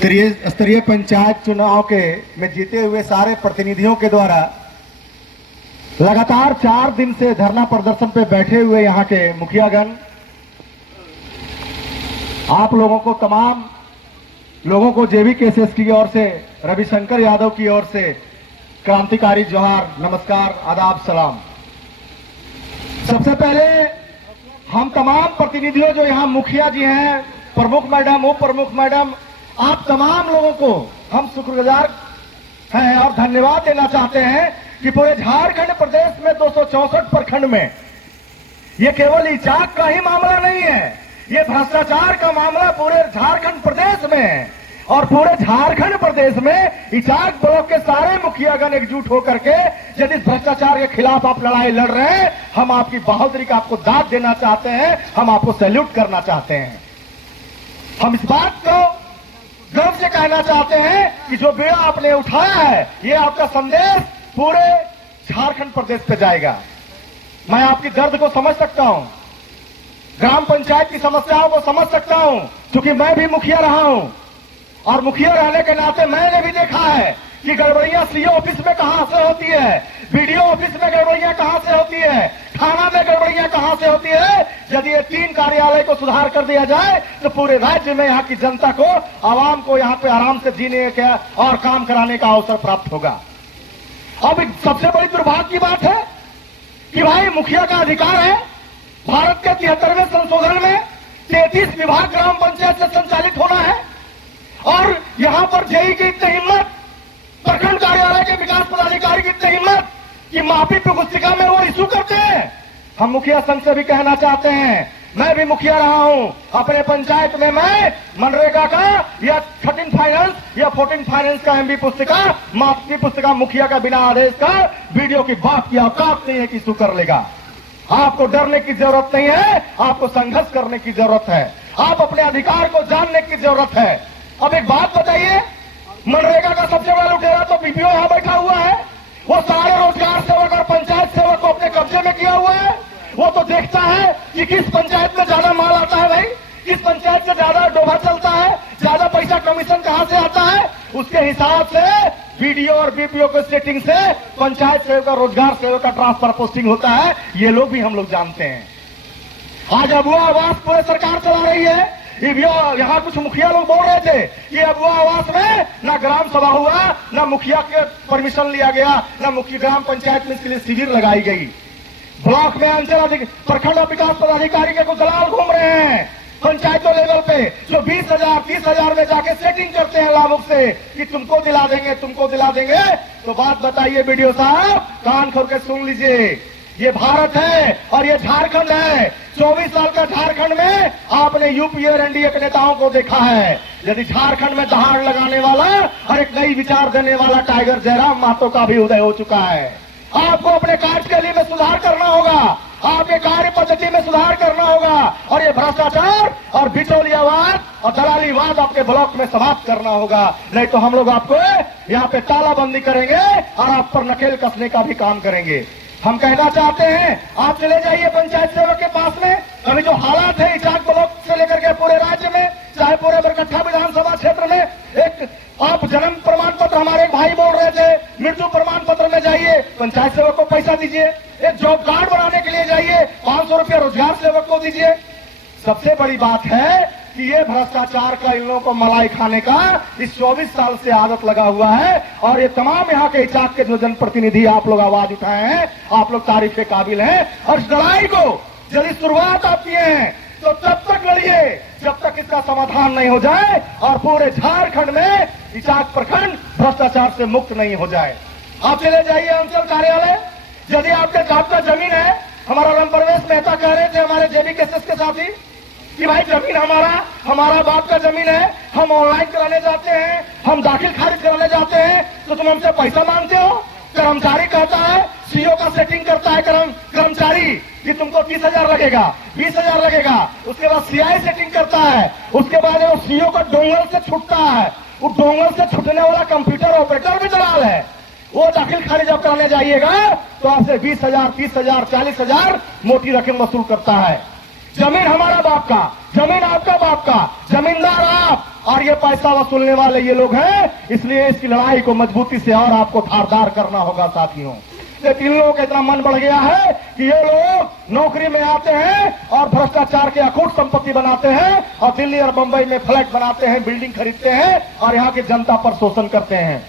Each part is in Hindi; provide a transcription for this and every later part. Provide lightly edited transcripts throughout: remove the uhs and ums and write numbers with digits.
स्तरीय पंचायत चुनाव के में जीते हुए सारे प्रतिनिधियों के द्वारा लगातार 4 दिन से धरना प्रदर्शन पे बैठे हुए यहाँ के मुखियागण आप लोगों को, तमाम लोगों को जेबी केसेस की ओर से, रविशंकर यादव की ओर से क्रांतिकारी जोहार, नमस्कार, आदाब, सलाम। सबसे पहले हम तमाम प्रतिनिधियों जो यहाँ मुखिया जी हैं, प्रमुख मैडम, उप प्रमुख मैडम, आप तमाम लोगों को हम शुक्रगुजार हैं और धन्यवाद देना चाहते हैं कि पूरे झारखंड प्रदेश में 264 प्रखंड में ये केवल इचाक का ही मामला नहीं है, ये भ्रष्टाचार का मामला पूरे झारखंड प्रदेश में है। और पूरे झारखंड प्रदेश में इचाक ब्लॉक के सारे मुखियागण एकजुट होकर के यदि भ्रष्टाचार के खिलाफ आप लड़ाई लड़ रहे हैं, हम आपकी बहादुरी का आपको दाद देना चाहते हैं, हम आपको सैल्यूट करना चाहते हैं। हम इस बात को गर्व से कहना चाहते हैं कि जो बेड़ा आपने उठाया है, ये आपका संदेश पूरे झारखंड प्रदेश पे जाएगा। मैं आपकी दर्द को समझ सकता हूं, ग्राम पंचायत की समस्याओं को समझ सकता हूं, क्योंकि मैं भी मुखिया रहा हूं और मुखिया रहने के नाते मैंने भी देखा है कि गड़बड़ियां सीओ ऑफिस में कहां से होती है, बीडीओ ऑफिस में गड़बड़ियां कहां से होती है, थाना में गड़बड़ियां कहां से होती है। यदि ये 3 कार्यालय को सुधार कर दिया जाए तो पूरे राज्य में यहाँ की जनता को, आवाम को यहाँ पे आराम से जीने का और काम कराने का अवसर प्राप्त होगा। अब सबसे बड़ी दुर्भाग्य की बात है कि भाई मुखिया का अधिकार है, भारत के 73वें संशोधन में 33 विभाग ग्राम पंचायत से संचालित होना है और यहां पर जेई की इतनी हिम्मत, प्रखंड कार्यालय के विकास पदाधिकारी की इतनी हिम्मत कि माफी पुस्तिका में वो इशू करते हैं। हम मुखिया संघ से भी कहना चाहते हैं, मैं भी मुखिया रहा हूं, अपने पंचायत में मैं मनरेगा का या 13 फाइनेंस या 14 फाइनेंस का एमबी पुस्तिका, माफी पुस्तिका मुखिया का बिना आदेश का वीडियो की बात की औकात नहीं है कि इशू कर लेगा। आपको डरने की जरूरत नहीं है, आपको संघर्ष करने की जरूरत है, आप अपने अधिकार को जानने की जरूरत है। अब एक बात बताइए, मनरेगा का सबसे बड़ा लुटेरा तो बीपीओ यहां बैठा हुआ है, वो सारे रोजगार सेवक और पंचायत सेवक को अपने कब्जे में किया हुआ है। वो तो देखता है कि किस पंचायत में ज्यादा माल आता है, भाई किस पंचायत से ज्यादा डोभा चलता है, ज्यादा पैसा कमीशन कहां से आता है, उसके हिसाब से बीडीओ और बीपीओ के सेटिंग से पंचायत सेवक और रोजगार सेवक का ट्रांसफर पोस्टिंग होता है। ये लोग भी हम लोग जानते हैं। आज अबुआ आवास पूरे सरकार चला रही है। यहाँ कुछ मुखिया लोग बोल रहे थे कि अबुआ आवास में ना ग्राम सभा हुआ, ना मुखिया के परमिशन लिया गया, ना मुखिया ग्राम पंचायत में इसके लिए शिविर लगाई गई। ब्लॉक में अंचल प्रखंड विकास पदाधिकारी के कुछ दलाल घूम रहे हैं पंचायतों लेवल पे, जो 20,000 30,000 में जाके सेटिंग करते हैं लाभुक से कि तुमको दिला देंगे, तुमको दिला देंगे। तो बात बताइए बीडीओ साहब, कान खोल के सुन लीजिए, ये भारत है और ये झारखंड है। 24 साल का झारखंड में आपने यूपी और एनडीए के नेताओं को देखा है। यदि झारखंड में दहाड़ लगाने वाला और एक नई विचार देने वाला टाइगर जयराम महतो का भी उदय हो चुका है। आपको अपने कार्यशैली में सुधार करना होगा, आपके कार्य पद्धति में सुधार करना होगा और ये भ्रष्टाचार और बिचौलियावाद और दलालीवाद आपके ब्लॉक में समाप्त करना होगा। नहीं तो हम लोग आपको यहाँ पे तालाबंदी करेंगे और आप पर नकेल कसने का भी काम करेंगे। हम कहना चाहते हैं, आप चले जाइए पंचायत सेवक के पास में, अभी जो हालात है इचाक ब्लॉक से लेकर के पूरे राज्य में, चाहे पूरे बरकट्ठा विधानसभा क्षेत्र में, एक आप जन्म प्रमाण पत्र, हमारे एक भाई बोल रहे थे, मृत्यु प्रमाण पत्र में जाइए, पंचायत सेवक को पैसा दीजिए। एक जॉब कार्ड बनाने के लिए जाइए, 500 रुपया रोजगार सेवक को दीजिए। सबसे बड़ी बात है कि ये भ्रष्टाचार का इन लोगों को मलाई खाने का इस 24 साल से आदत लगा हुआ है और ये तमाम यहाँ के इचाक के जो जनप्रतिनिधि आप लोग आवाज उठाए हैं, आप लोग तारीफ के काबिल हैं। और इस लड़ाई को यदि शुरुआत आप किए हैं तो तब तक लड़िए जब तक इसका समाधान नहीं हो जाए और पूरे झारखंड में इचाक प्रखंड भ्रष्टाचार से मुक्त नहीं हो जाए। आप चले जाइए अंचल कार्यालय, यदि आपका जमीन है, हमारा राम परवेश मेहता कह रहे थे हमारे जेबी केसेस के साथी कि भाई जमीन हमारा बाप का जमीन है, हम ऑनलाइन कराने जाते हैं, हम दाखिल खारिज कराने जाते हैं तो तुम हमसे पैसा मांगते हो। कर्मचारी कहता है, सीओ का सेटिंग करता है कर्मचारी कि तुमको 30,000 लगेगा, 20,000 लगेगा। उसके बाद सीआई सेटिंग करता है, उसके बाद वो सीओ का डोंगल से छूटता है, वो डोंगल से छूटने वाला कंप्यूटर ऑपरेटर भी दलाल है। वो दाखिल खारिज जब कराने जाइएगा तो आपसे 20,000 30,000 40,000 मोटी रकम वसूल करता है। जमीन हमारा बाप का, जमीन आपका बाप का, जमींदार और ये पैसा वसूलने वाले ये लोग हैं। इसलिए इसकी लड़ाई को मजबूती से और आपको धारदार करना होगा साथियों। लेकिन इन लोगों का इतना मन बढ़ गया है कि ये लोग नौकरी में आते हैं और भ्रष्टाचार के अकूट संपत्ति बनाते हैं और दिल्ली और मुंबई में फ्लैट बनाते हैं, बिल्डिंग खरीदते हैं और यहाँ की जनता पर शोषण करते हैं।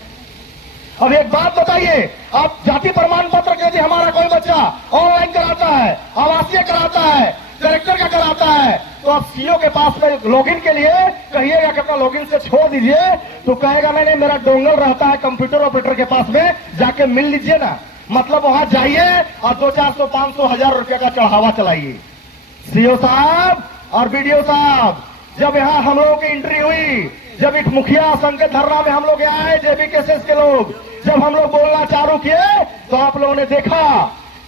अब एक बात बताइए, आप जाति प्रमाण पत्र के लिए हमारा कोई बच्चा ऑनलाइन कराता है, आवासीय कराता है, कलेक्टर का कराता है, तो आप सीओ के पास में लॉगिन के लिए कहिएगा कि अपना लॉगिन से छोड़ दीजिए, तो कहेगा मैंने मेरा डोंगल रहता है कंप्यूटर ऑपरेटर के पास में, जाके मिल लीजिए ना। मतलब वहां जाइए और 200-400, 500, 1000 रुपए का चढ़ावा चलाइए। सीओ साहब और बीडीओ साहब, जब यहाँ हम लोगों की एंट्री हुई, जब एक मुखिया संकट धरना में हम लोग यहाँ आए, जेबी केसेस के लोग, जब हम लोग बोलना चालू किए तो आप लोगों ने देखा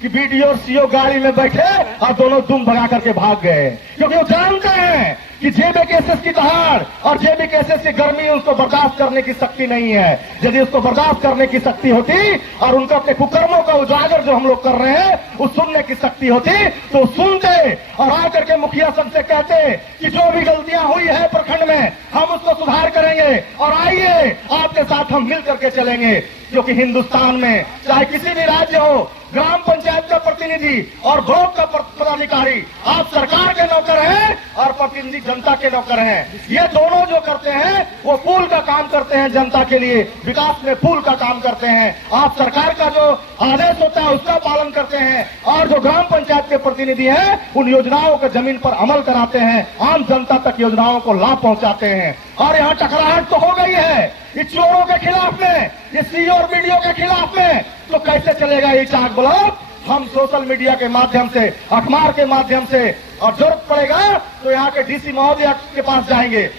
कि बीडीओ और सीओ गाड़ी में बैठे और दोनों दुम भगा करके भाग गए, क्योंकि वो जानते हैं कि जेबी केसेस की दहाड़ और जेबी केसेस की गर्मी उसको बर्दाश्त करने की शक्ति नहीं है। यदि उसको बर्दाश्त करने की शक्ति होती और उनको अपने कुकर्मों का उजागर जो हम लोग कर रहे हैं वो सुनने की शक्ति होती तो सुनते और आकर के मुखिया सबसे कहते कि जो भी गलतियां हुई है प्रखंड में हम उसको सुधार करेंगे और आइए आपके साथ हम मिल करके चलेंगे। क्योंकि हिंदुस्तान में चाहे किसी भी राज्य हो, ग्राम पंचायत का प्रतिनिधि और ब्लॉक का पदाधिकारी आप सरकार के नौकर हैं और प्रतिनिधि जनता के नौकर हैं। ये दोनों जो करते हैं वो पुल का काम करते हैं, जनता के लिए विकास में पुल का काम करते हैं। आप सरकार का जो आदेश होता है उसका पालन करते हैं और जो ग्राम पंचायत के प्रतिनिधि हैं उन योजनाओं को जमीन पर अमल कराते हैं, आम जनता तक योजनाओं को लाभ पहुंचाते हैं। और यहाँ टकराहट तो हो गई है इस चोरों के खिलाफ में, इस सीओ और बीडीओ के खिलाफ में, तो कैसे चलेगा ये चाक ब्लॉक? हम सोशल मीडिया के माध्यम से, अखबार के माध्यम से और जरूरत पड़ेगा तो यहाँ के डीसी महोदय के पास जाएंगे,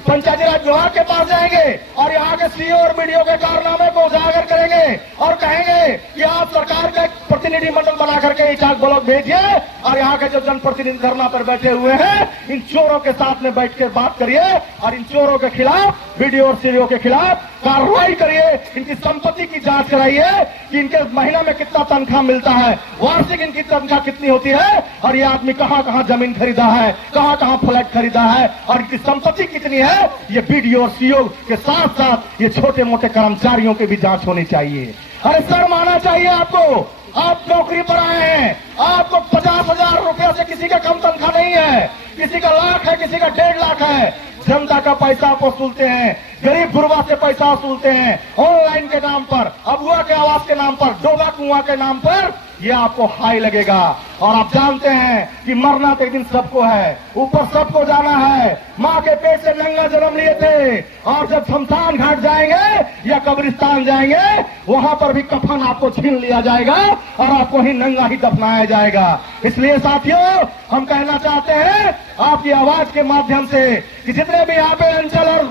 पंचायती राज विभाग के पास जाएंगे और यहाँ के सीओ और बीडीओ के कारनामे को उजागर करेंगे और कहेंगे कि आप सरकार का प्रतिनिधि मंडल बना करके चाक ब्लॉक भेजिए और यहाँ के जो जनप्रतिनिधि धरना पर बैठे हुए हैं इन चोरों के साथ में बैठ कर बात करिए और इन चोरों के खिलाफ, बीडीओ और सीओ के खिलाफ कार्रवाई करिए, इनकी संपत्ति की जांच कराइए कि इनके महीना में कितना तनख्वाह मिलता है, वार्षिक इनकी तनख्वाह कितनी होती है और ये आदमी कहां कहां जमीन खरीदा है, कहां कहां फ्लैट खरीदा है और इनकी संपत्ति कितनी है। ये बीडीओ और सीओ के साथ साथ ये छोटे मोटे कर्मचारियों की भी जांच होनी चाहिए। अरे शर्म आना चाहिए आपको, आप नौकरी पर आए हैं, आपको 50,000 रुपया से किसी का कम तनख्वाह नहीं है, किसी का लाख है, किसी का 1.5 लाख है। जनता का पैसा आप वसूलते हैं, गरीब गुरबा से पैसा वसूलते हैं, ऑनलाइन के नाम पर, अगुआ के आवास के नाम पर, डोबा कुआं के नाम पर। ये आपको हाई लगेगा और आप जानते हैं कि मरना तो एक दिन सबको है, ऊपर सबको जाना है। माँ के पेट से नंगा जन्म लिए थे और जब शमशान घाट जाएंगे या कब्रिस्तान जाएंगे वहां पर भी कफन आपको छीन लिया जाएगा और आपको ही नंगा ही दफनाया जाएगा। इसलिए साथियों हम कहना चाहते हैं आपकी आवाज के माध्यम से कि जितने भी यहाँ पे अंचल और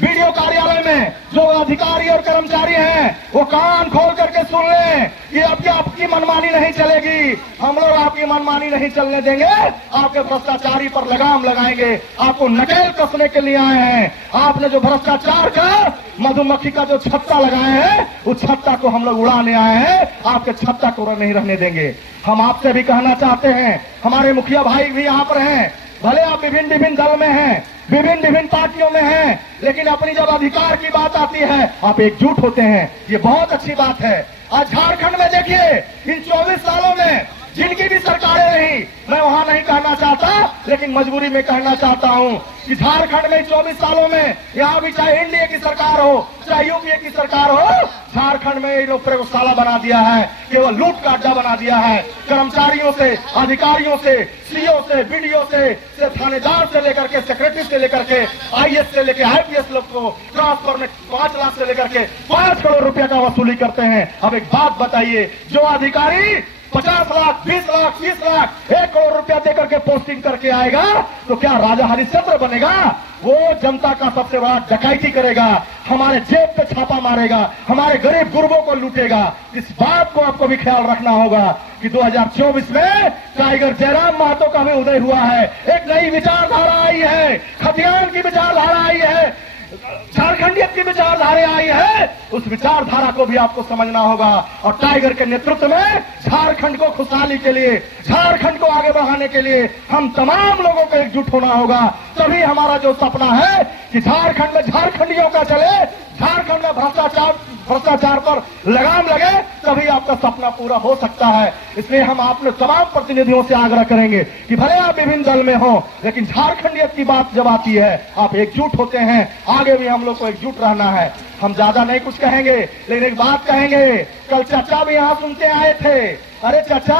वीडियो कार्यालय में जो अधिकारी और कर्मचारी हैं वो कान खोल करके सुन लें कि अब आपकी मनमानी नहीं चलेगी, हम लोग आपकी मनमानी नहीं चलने देंगे, आपके भ्रष्टाचारी पर लगाम लगाएंगे, आपको नकेल कसने के लिए आए हैं। आपने जो भ्रष्टाचार का मधुमक्खी का जो छत्ता लगाए हैं उस छत्ता को हम लोग उड़ाने आए हैं, आपके छत्ता को नहीं रहने देंगे। हम आपसे भी कहना चाहते हैं, हमारे मुखिया भाई भी यहाँ पर हैं, भले आप विभिन्न दल में हैं, विभिन्न पार्टियों में हैं, लेकिन अपनी जब अधिकार की बात आती है आप एकजुट होते हैं, ये बहुत अच्छी बात है। आज झारखंड में देखिए इन 24 सालों में जिनकी भी सरकारें रही, मैं वहां नहीं कहना चाहता लेकिन मजबूरी में कहना चाहता हूं कि झारखंड में 24 सालों में यहाँ भी चाहे एनडीए की सरकार हो चाहे यूपीए की सरकार हो, झारखंड में इन लोग प्रयोगशाला बना दिया है, केवल लूट का अड्डा बना दिया है। कर्मचारियों से, अधिकारियों से, सीओ से, बीडीओ से थानेदार से लेकर के सेक्रेटरी से लेकर के आईएएस से लेकर आईपीएस लोग को ट्रांसफर में 5 लाख से लेकर के 5 करोड़ रुपया का वसूली करते हैं। अब एक बात बताइए, जो अधिकारी 50 लाख, 20 लाख, 30 लाख, 1 करोड़ रुपया देकर के पोस्टिंग करके आएगा तो क्या राजा हरिश्चंद्र बनेगा? वो जनता का सबसे बड़ा डकैती करेगा, हमारे जेब पे छापा मारेगा, हमारे गरीब गुरबों को लूटेगा। इस बात को आपको भी ख्याल रखना होगा कि 2024 में टाइगर जयराम महतो का भी उदय हुआ है, एक नई विचारधारा आई है, खतियान की विचारधारा आई है, झारखंडियत की विचारधारा आई है। उस विचारधारा को भी आपको समझना होगा और टाइगर के नेतृत्व में झारखंड को खुशहाली के लिए, झारखंड को आगे बढ़ाने के लिए हम तमाम लोगों को एकजुट होना होगा। तभी हमारा जो सपना है कि झारखंड में झारखंडियों का चले, झारखंड में भ्रष्टाचार पर लगाम लगे, तभी आपका सपना पूरा हो सकता है। इसलिए हम आपने तमाम प्रतिनिधियों से आग्रह करेंगे कि भले आप विभिन्न दल में हो, लेकिन झारखंडियत की बात जब आती है आप एकजुट होते हैं। आगे भी हम लोग को एकजुट रहना है। हम ज्यादा नहीं कुछ कहेंगे, लेकिन एक बात कहेंगे। कल चाचा भी यहाँ सुनते आए थे। अरे चाचा,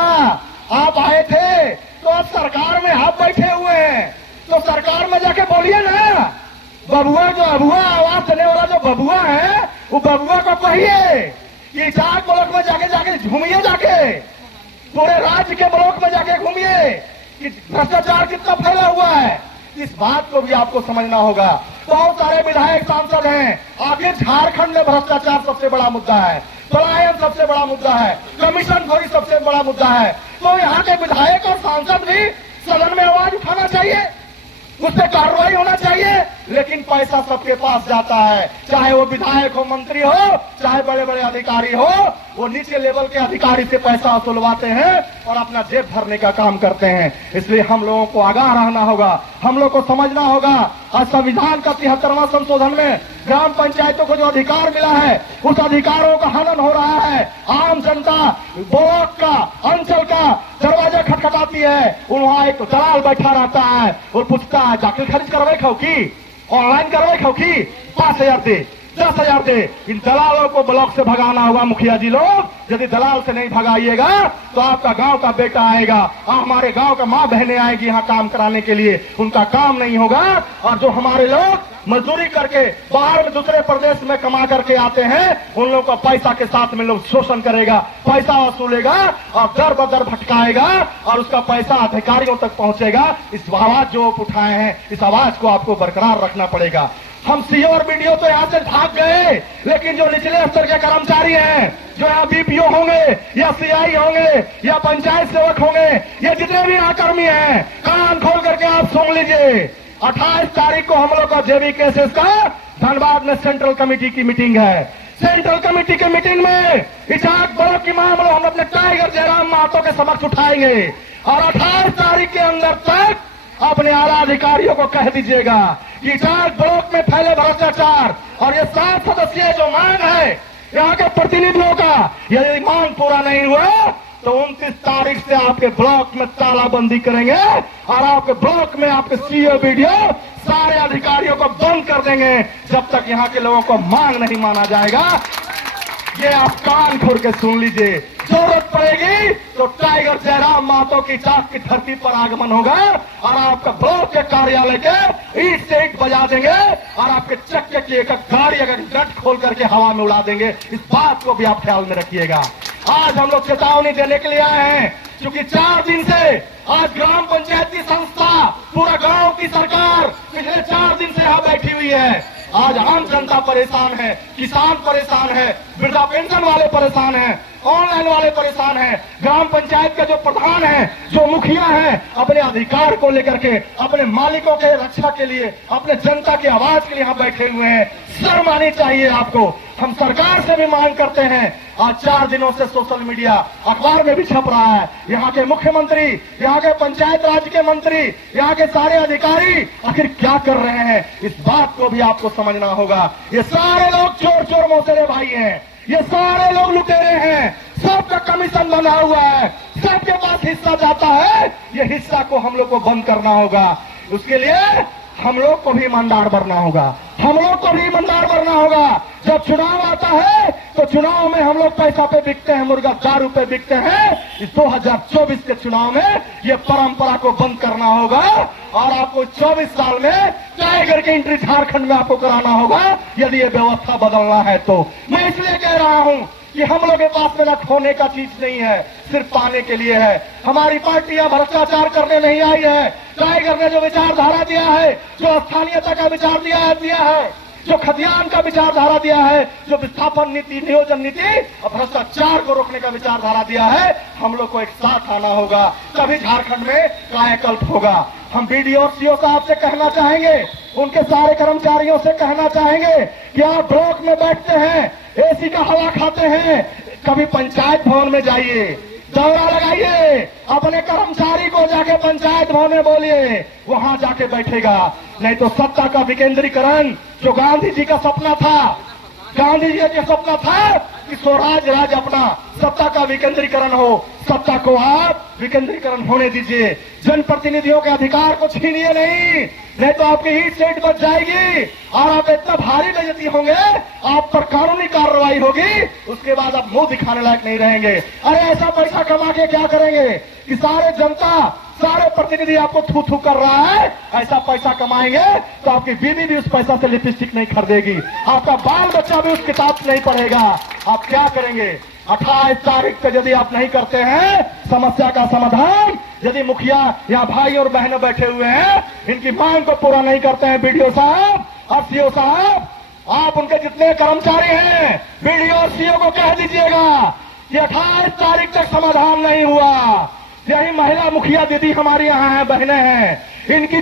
आप आए थे तो अब सरकार में आप बैठे हुए हैं, तो सरकार में जाके बोलिए ना। बबुआ जो अबुआ आवाज देने वाला जो बबुआ है, वो बबुआ को कहिए कि चार ब्लॉक में जाके घूमिए, जाके पूरे राज्य के ब्लॉक में जाके घूमिए कि भ्रष्टाचार कितना फैला हुआ है। इस बात को भी आपको समझना होगा। बहुत सारे विधायक सांसद हैं, आखिर झारखंड में भ्रष्टाचार सबसे बड़ा मुद्दा है, पलायन सबसे बड़ा मुद्दा है, कमीशन खोरी सबसे बड़ा मुद्दा है। तो यहाँ के विधायक और सांसद भी सदन में आवाज उठाना चाहिए, उस पर कार्रवाई होना चाहिए। लेकिन पैसा सबके पास जाता है, चाहे वो विधायक हो, मंत्री हो, चाहे बड़े बड़े अधिकारी हो, वो नीचे लेवल के अधिकारी से पैसा वसूलवाते हैं और अपना जेब भरने का काम करते हैं। इसलिए हम लोगों को आगाह रहना होगा, हम लोग को समझना होगा। आज संविधान का 73वां संशोधन में ग्राम पंचायतों को जो अधिकार मिला है, उस अधिकारों का हनन हो रहा है। आम जनता ब्लॉक का, अंचल का दरवाजा खटखटाती है, वहां एक दलाल बैठा रहता है और पूछता है जाके खरीद करवाए खाओ की, ऑनलाइन करवाए खाओ की, 5,000 दे, 10,000 दे। इन दलालों को ब्लॉक से भगाना होगा मुखिया जी लोग। यदि दलाल से नहीं भगाइएगा तो आपका गांव का बेटा आएगा, हमारे गांव का माँ बहनें आएगी यहाँ काम कराने के लिए, उनका काम नहीं होगा। और जो हमारे लोग मजदूरी करके बाहर में दूसरे प्रदेश में कमा करके आते हैं, उन लोगों का पैसा के साथ में लोग शोषण करेगा, पैसा वसूलेगा और दर बदर भटकाएगा और उसका पैसा अधिकारियों तक पहुंचेगा। इस आवाज जो आप उठाए हैं, इस आवाज को आपको बरकरार रखना पड़ेगा। हम सीओ और बीडीओ तो यहाँ से भाग गए, लेकिन जो निचले स्तर के कर्मचारी हैं, जो यहाँ बीपीओ होंगे या सीआई होंगे या पंचायत सेवक होंगे, ये जितने भी यहाँ कर्मी हैं, कान खोल करके आप सुन लीजिए। 28 तारीख को हम लोग का जेबी केसेस का धनबाद में सेंट्रल कमेटी की मीटिंग है। सेंट्रल कमेटी के मीटिंग में इचाक ब्लॉक की मामलों हम अपने टाइगर जयराम महतो के समक्ष उठाएंगे और 28 तारीख के अंदर तक अपने आला अधिकारियों को कह दीजिएगा कि इचाक ब्लॉक में फैले भ्रष्टाचार और ये 7 सदस्यीय जो मांग है यहाँ के प्रतिनिधियों का, यदि मांग पूरा नहीं हुआ तो 29 तारीख से आपके ब्लॉक में तालाबंदी करेंगे और आपके ब्लॉक में आपके सीओ बीडीओ सारे अधिकारियों को बंद कर देंगे जब तक यहाँ के लोगों को मांग नहीं माना जाएगा। ये आप कान खोल के सुन लीजिए। जरूरत पड़ेगी तो टाइगर जयराम महतो की चाक की धरती पर आगमन होगा और आपका ब्लॉक के कार्यालय के ईट से ईट बजा देंगे और आपके चक्के की एक गाड़ी अगर नट खोल करके हवा में उड़ा देंगे। इस बात को भी आप ख्याल में रखिएगा। आज हम लोग चेतावनी देने के लिए आए हैं, क्योंकि 4 दिन से आज ग्राम पंचायत की संस्था, पूरा गांव की सरकार पिछले 4 दिन से यहाँ बैठी हुई है। आज आम जनता परेशान है, किसान परेशान है, वृद्धा पेंशन वाले परेशान हैं, ऑनलाइन वाले परेशान हैं, ग्राम पंचायत के जो प्रधान हैं, जो मुखिया हैं, अपने अधिकार को लेकर के, अपने मालिकों के रक्षा के लिए, अपने जनता की आवाज के लिए यहाँ बैठे हुए हैं। शर्म आनी चाहिए आपको। हम सरकार से भी मांग करते हैं। आज 4 दिनों से सोशल मीडिया, अखबार में भी छप रहा है, यहाँ के मुख्यमंत्री, यहाँ के पंचायत राज के मंत्री, यहाँ के सारे अधिकारी आखिर क्या कर रहे हैं, इस बात को भी आपको समझना होगा। ये सारे लोग चोर चोर मौसेरे भाई हैं, ये सारे लोग लुटेरे हैं, सबका कमीशन बना हुआ है, सबके पास हिस्सा जाता है। ये हिस्सा को हम लोग को बंद करना होगा। उसके लिए हम लोग को भी ईमानदार बनना होगा, हम लोग को भी ईमानदार बनना होगा। जब चुनाव आता है तो चुनाव में हम लोग पैसा पे बिकते हैं, मुर्गा दारू पे बिकते हैं। इस 2024 के चुनाव में ये परंपरा को बंद करना होगा और आपको 24 साल में टाइगर की एंट्री झारखंड में आपको कराना होगा, यदि ये व्यवस्था बदलना है तो। मैं इसलिए कह रहा हूं कि हम लोग के पास में ना खोने का चीज नहीं है, सिर्फ पाने के लिए है। हमारी पार्टियां भ्रष्टाचार करने नहीं आई है। टाइगर ने जो विचारधारा दिया है, जो स्थानीयता का विचार दिया है, जो खतियान का विचारधारा दिया है, जो विस्थापन नीति, नियोजन नीति और भ्रष्टाचार को रोकने का विचारधारा दिया है, हम लोग को एक साथ आना होगा, तभी झारखंड में कायाकल्प होगा। हम बीडीओ और सीओ साहब से कहना चाहेंगे, उनके सारे कर्मचारियों से कहना चाहेंगे कि आप ब्लॉक में बैठते हैं, एसी का हवा खाते हैं, कभी पंचायत भवन में जाइए, दौरा लगाइए, अपने कर्मचारी को जाके पंचायत भवन में बोलिए, वहां जाके बैठेगा। नहीं तो सत्ता का विकेंद्रीकरण जो गांधी जी का सपना था, गांधी जी का सपना था कि स्वराज राज्य अपना, सत्ता का विकेंद्रीकरण हो, सत्ता को आप विकेंद्रीकरण होने दीजिए। जनप्रतिनिधियों के अधिकार को छीनिए नहीं तो आपकी ही सीट बच जाएगी और आप इतना भारी बेइज्जती होंगे, आप पर कानूनी कार्रवाई होगी, उसके बाद आप मुंह दिखाने लायक नहीं रहेंगे। अरे ऐसा पैसा कमा के क्या करेंगे कि सारे जनता, सारे प्रतिनिधि आपको थू थू कर रहा है, ऐसा पैसा कमाएंगे तो आपकी बीवी भी उस पैसा से लिपस्टिक नहीं खरीदेगी, आपका बाल बच्चा भी उस किताब से नहीं पढ़ेगा। आप क्या करेंगे? 28 तारीख से यदि आप नहीं करते हैं समस्या का समाधान, यदि मुखिया या भाई और बहनें बैठे हुए हैं, इनकी मांग को पूरा नहीं करते हैं बीडीओ साहब और सीओ साहब, आप उनके जितने कर्मचारी हैं बीडीओ और सीओ को कह दीजिएगा कि 28 तारीख तक समाधान नहीं हुआ। यही महिला मुखिया दीदी हमारी यहाँ हैं, बहनें हैं, इनकी